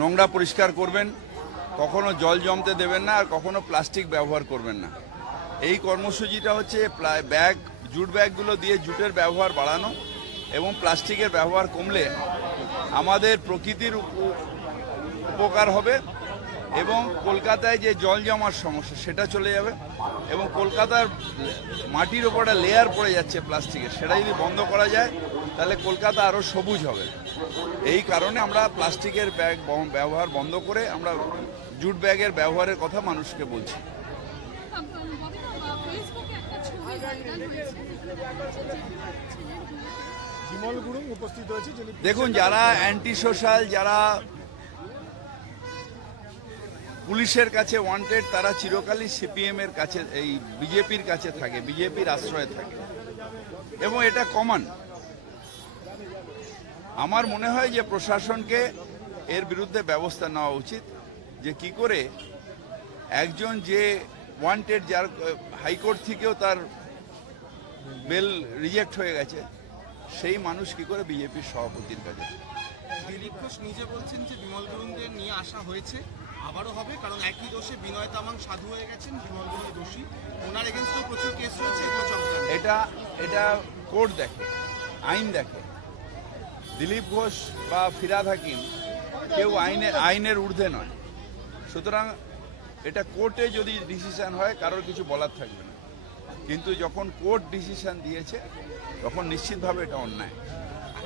নোংরা পরিষ্কার করবেন, কখনো জল জমতে দেবেন না, আর কখনো প্লাস্টিক ব্যবহার করবেন না। এই কর্মসূচিটা হচ্ছে ব্যাগ, জুট ব্যাগগুলো দিয়ে জুটের ব্যবহার বাড়ানো এবং প্লাস্টিকের ব্যবহার কমলে আমাদের প্রকৃতির উপকার হবে এবং কলকাতায় যে জল জমার সমস্যা সেটা চলে যাবে এবং কলকাতার মাটির ওপর একটা লেয়ার পড়ে যাচ্ছে প্লাস্টিকের, সেটা যদি বন্ধ করা যায় তাহলে কলকাতা আরও সবুজ হবে। এই কারণে আমরা প্লাস্টিকের ব্যাগ ব্যবহার বন্ধ করে আমরা জুট ব্যাগের ব্যবহারের কথা মানুষকে বলছি। দেখুন, যারা অ্যান্টি সোশ্যাল, যারা পুলিশের কাছে ওয়ান্টেড, তারা চিরকালই সিপিএম এর কাছে, এই বিজেপির কাছে থাকে, বিজেপির আশ্রয়ে থাকে এবং এটা কমন। আমার মনে হয় যে প্রশাসনকে এর বিরুদ্ধে ব্যবস্থা নেওয়া উচিত, যে কি করে একজন যে ওয়ান্টেড, যার হাইকোর্ট থেকেও তার বেল রিজেক্ট হয়ে গেছে, সেই মানুষ কি করে বিজেপির সভাপতির কাছে। দিলীপ ঘোষ নিজে বলছেন যে বিমল গুরুংদের নিয়ে আসা হয়েছে, আবারও হবে, কারণ একই দোষে বিনয় তামাং সাধু হয়ে গেছেন, বিমল গুরুং দোষী, ওনার এগেন্স্টেও প্রচুর কেস রয়েছে, এগুলো চক্রান্ত। এটা কোর্ট দেখে, আইন দেখে। দিলীপ ঘোষ বা ফিরহাদ হাকিম কেউ আইনের ঊর্ধ্বে নয়, সুতরাং এটা কোর্টে যদি ডিসিশন হয় কারোর কিছু বলার থাকবে না, কিন্তু যখন কোর্ট ডিসিশন দিয়েছে তখন নিশ্চিতভাবে এটা অন্যায়।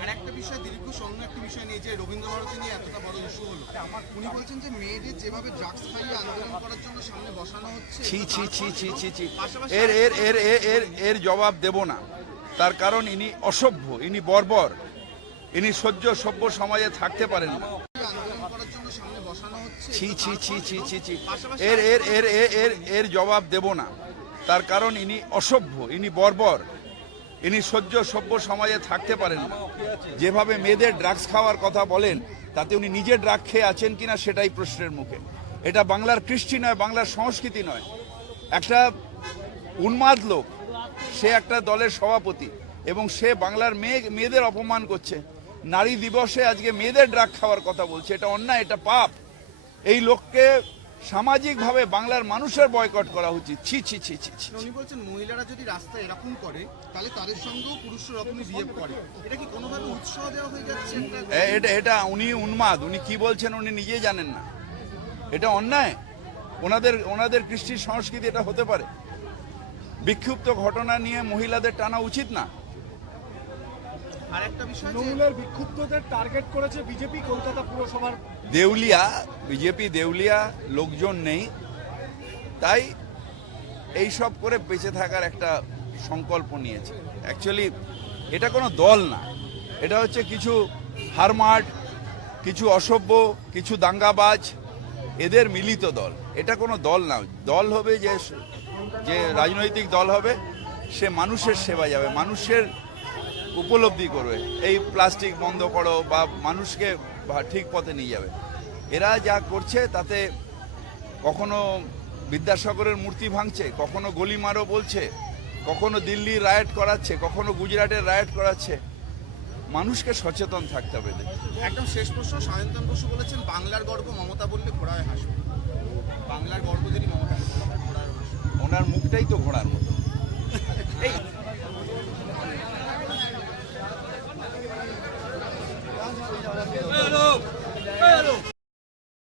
আর একটা বিষয়, দিলীপ ঘোষ অন্য একটা বিষয় নিয়ে, যে রবীন্দ্র ভারতী নিয়ে এতটা বড় ইস্যু হলো, উনি বলছেন যে মেয়েদের যেভাবে ড্রাগস খাইয়ে আন্দোলন করার জন্য সামনে বসানো হচ্ছে, এর জবাব দেব না। তার কারণ ইনি অসভ্য, ইনি বর্বর, ইনি সভ্য সমাজে থাকতে পারেন না। এর জবাব দেব না। তার কারণ ইনি অসভ্য, ইনি বর্বর, ইনি সভ্য সমাজে থাকতে পারেন না। যেভাবে মেয়েদের ড্রাগস খাওয়ার কথা বলেন, তাতে উনি নিজে ড্রাগ খেয়ে আছেন কিনা সেটাই প্রশ্নের মুখে। এটা বাংলার কৃষ্টি নয়, বাংলার সংস্কৃতি নয়। একটা উন্মাদ লোক, সে একটা দলের সভাপতি এবং সে বাংলার মেয়েদের অপমান করছে। নারী দিবসে আজকে মেয়েদের ড্রাগ খাওয়ার কথা বলছে, এটা অন্যায়, এটা পাপ। এই লোককে সামাজিকভাবে বাংলার মানুষের বয়কট করা উচিত। উনি বলছেন মহিলারা যদি রাস্তায় এরকম করে তাহলে তাদের সঙ্গেও পুরুষরা এরকমই বিহেভ করে, এটা কি কোনোভাবে উৎসাহ দেওয়া হয়ে যাচ্ছে? এটা উনি উন্মাদ, উনি কি বলছেন উনি নিজেই জানেন না। এটা অন্যায়, ওনাদের কৃষ্টি সংস্কৃতি এটা হতে পারে। বিক্ষুব্ধ ঘটনা নিয়ে মহিলাদের টানা উচিত না। আর একটা বিষয়, বিক্ষুব্ধদের টার্গেট করেছে বিজেপি কলকাতা পুরসভার দেউলিয়া, বিজেপি দেউলিয়া, লোকজন নেই, তাই এই সব করে বেঁচে থাকার একটা সংকল্প নিয়েছে। অ্যাকচুয়ালি এটা কোনো দল না, এটা হচ্ছে কিছু হারমাট, কিছু অসভ্য, কিছু দাঙ্গাবাজ, এদের মিলিত দল। এটা কোনো দল না। দল হবে যে রাজনৈতিক দল হবে, সে মানুষের সেবা যাবে, মানুষের উপলব্ধি করবে, এই প্লাস্টিক বন্ধ করো বা মানুষকে ঠিক পথে নিয়ে যাবে। এরা যা করছে তাতে কখনো বিদ্যাসাগরের মূর্তি ভাঙছে, কখনো গলি মারো বলছে, কখনো দিল্লির রায়েট করাচ্ছে, কখনো গুজরাটের রায়েট করাচ্ছে। মানুষকে সচেতন থাকতে হবে। একদম শেষ প্রশ্ন, সায়ন্তন বসু বলেছেন বাংলার গর্ব মমতা বললে ঘোড়ায় হাসবে। বাংলার গর্ব যদি মমতা বললে ঘোড়ায় হাসবে। ওনার মুখটাই তো ঘোড়ার মতো।